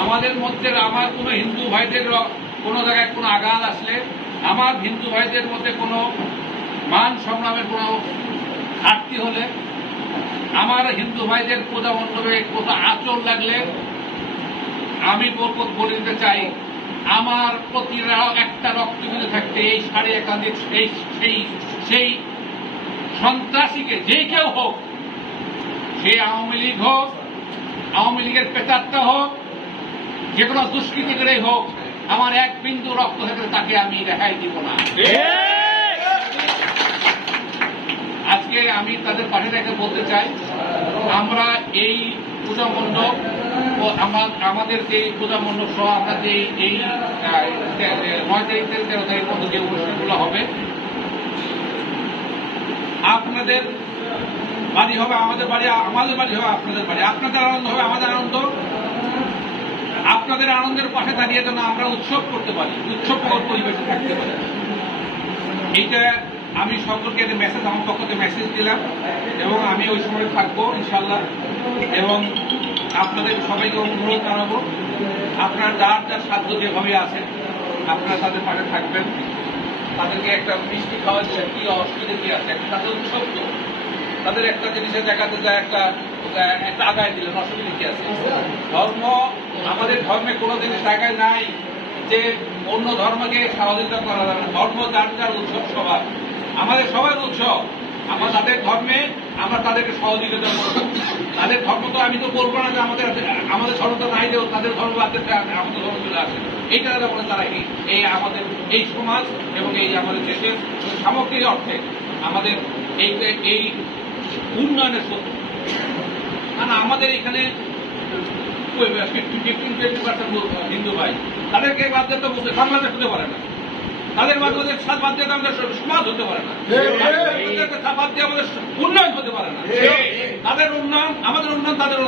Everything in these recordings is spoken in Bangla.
আমাদের মধ্যে আমার কোনো হিন্দু ভাইদের কোনো জায়গায় কোনো আঘাত আসলে, আমার হিন্দু ভাইদের মধ্যে কোনো মান সংগ্রামের কোনো ঘাটতি হলে, আমার হিন্দু ভাইদের পূজা মণ্ডপে কোনো আচর লাগলে আমি বলে দিতে চাই, আমার প্রতি একটা রক্তবিন্দু থাকতে এই সাড়ে একাধিক সেই সন্ত্রাসীকে যে কেউ হোক, সে আওয়ামী লীগ হোক, আওয়ামী লীগের পেতাত্তা হোক, যে কোনো দুষ্কৃতিকারী হোক, আমার এক বিন্দু রক্ত থাকলে তাকে আমি রেহাই দিব না। আজকে আমি তাদের পাশে থেকে বলতে চাই, আমরা এই পূজা মণ্ডপ ও আমাদের যে পূজা মণ্ডপ সহ আমরা যে এই 9 তারিখ থেকে 13 তারিখ পর্যন্ত যে অনুষ্ঠানগুলো হবে, আপনাদের বাড়ি হবে আমাদের বাড়ি, আমাদের বাড়ি হবে আপনাদের বাড়ি, আপনাদের আনন্দ হবে আমাদের আনন্দ। আপনাদের আনন্দের পাশে দাঁড়িয়ে যেন আমরা উৎসব করতে পারি, উৎসব পরিবেশে থাকতে পারি। এইটা আমি সকলকে মেসেজ, আমার পক্ষ থেকে মেসেজ দিলাম, এবং আমি ওই সময় থাকবো ইনশাল্লাহ। এবং আপনাদের সবাইকে অনুরোধ জানাবো, আপনার যার যার সাধ্য যেভাবে আছেন আপনারা তাদের পাশে থাকবেন, তাদেরকে একটা মিষ্টি খাওয়া কি অসুবিধা কি আছে, তাদের উৎসব তো, তাদের একটা জিনিসের জায়গাতে যায় একটা আগায় দিলেন, অসুবিধা কি আছে? ধর্ম, আমাদের ধর্মে কোনো জিনিস জায়গায় নাই যে অন্য ধর্মকে সহযোগিতা করা যাবে না। ধর্ম যার যার উৎসব সবার, আমাদের সবার উৎসব। আমরা তাদের ধর্মে আমরা তাদেরকে সহযোগিতা করবো। তাদের ধর্ম তো আমি তো বলবো না যে আমাদের ধর্ম তো নাই, দেব তাদের ধর্ম আমাদের ধর্ম চলে আসে। এইটা বলে তারা কি এই আমাদের এই সমাজ এবং এই আমাদের দেশের সামগ্রিক অর্থে আমাদের এই উন্নয়নের সত্য। কারণ আমাদের এখানে 15-20% হিন্দু ভাই, তাদেরকে বাদ দিতে বলতে বাংলাদেশ হতে পারে না, তাদের বাদ দিয়ে আমাদের সমাজ হতে পারে না, বাদ দিয়ে আমাদের উন্নয়ন হতে পারে না। তাদের উন্নয়ন আমাদের উন্নয়ন, তাদের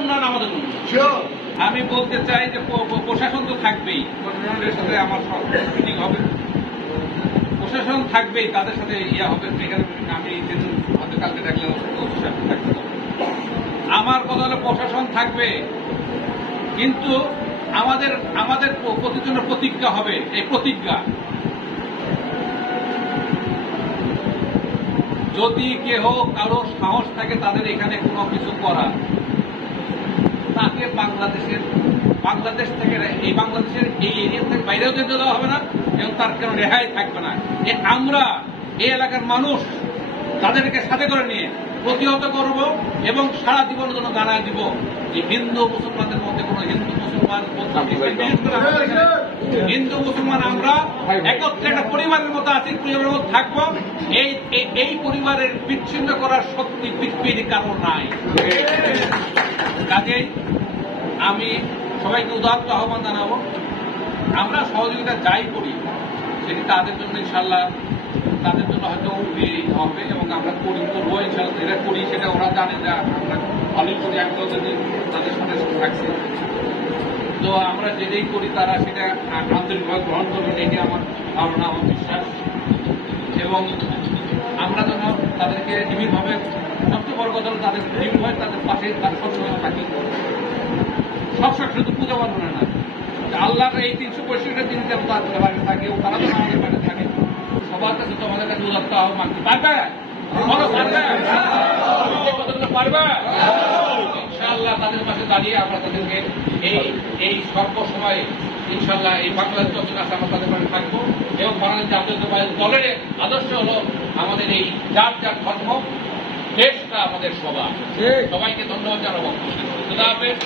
উন্নয়ন আমাদের উন্নয়ন। আমি বলতে চাই যে প্রশাসন তো থাকবেই, প্রশাসনের সাথে আমার মিটিং হবে, প্রশাসন থাকবেই, তাদের সাথে ইয়া হবে। এখানে আমি হয়তো কালকে থাকলে থাকতে হবে। আমার কথা হলো প্রশাসন থাকবে, কিন্তু আমাদের প্রতিজনের প্রতিজ্ঞা হবে, এই প্রতিজ্ঞা যদি কেহ কারো সাহস থাকে তাদের এখানে কোনো কিছু করা, তাকে বাংলাদেশ থেকে এই বাংলাদেশের এই এরিয়া থেকে বাইরেও যেতে দেওয়া হবে না, এবং তার কোনো রেহাই থাকবে না। আমরা এই এলাকার মানুষ তাদেরকে সাথে করে নিয়ে প্রতিহত করব, এবং সারা জীবনের জন্য জানায় দিব যে হিন্দু মুসলমানদের মধ্যে কোনো হিন্দু মুসলমান আমরা একত্রে একটা পরিবারের মতো আছি, পরিবারের মধ্যে থাকবো। এই পরিবারের বিচ্ছিন্ন করার শক্তি পৃথিবীর কারণ নাই। কাজেই আমি সবাইকে উদাত্ত আহ্বান জানাবো, আমরা সহযোগিতা যাই করি সেটি তাদের জন্য ইনশাল্লাহ, তাদের জন্য হয়তো হবে, এবং আমরা করবো ইনশাল্লাহ। যেটা করি সেটা ওরা জানে যে আমরা ভালোই করি, আমি তো তাদের সাথে থাকছি। তো আমরা যেটাই করি তারা সেটা আন্তরিকভাবে গ্রহণ করবে, এটি আমার ধারণা, আমার বিশ্বাস। এবং আমরা যেন তাদেরকে নিবিড়ভাবে, সবচেয়ে বড় কথা হল তাদের নিবিড়ভাবে তাদের পাশে সবসময় থাকি। সবসময় শুধু পূজা বানানো না, আল্লাহর এই 365টা দিন যেন তাদের বাইরে থাকে, ও তারা যেন আমাদের বাইরে থাকে। সবার কাছে তো আমাদের কাছে উদাত্ত আহ্বান, পারবে পারবে ইনশাআল্লাহ। তাদের পাশে দাঁড়িয়ে আমরা তাদেরকে এই সর্বসময়ে ইনশাআল্লাহ এই বাংলাদেশ যত আছে আমরা তাদের পাশে থাকবো। এবং বাংলাদেশ জাতীয়তাবাদী দলের আদর্শ হলো আমাদের এই যার যার ধর্ম, দেশটা আমাদের সবার। সবাইকে ধন্যবাদ জানাবো। খুদা হাফেজ।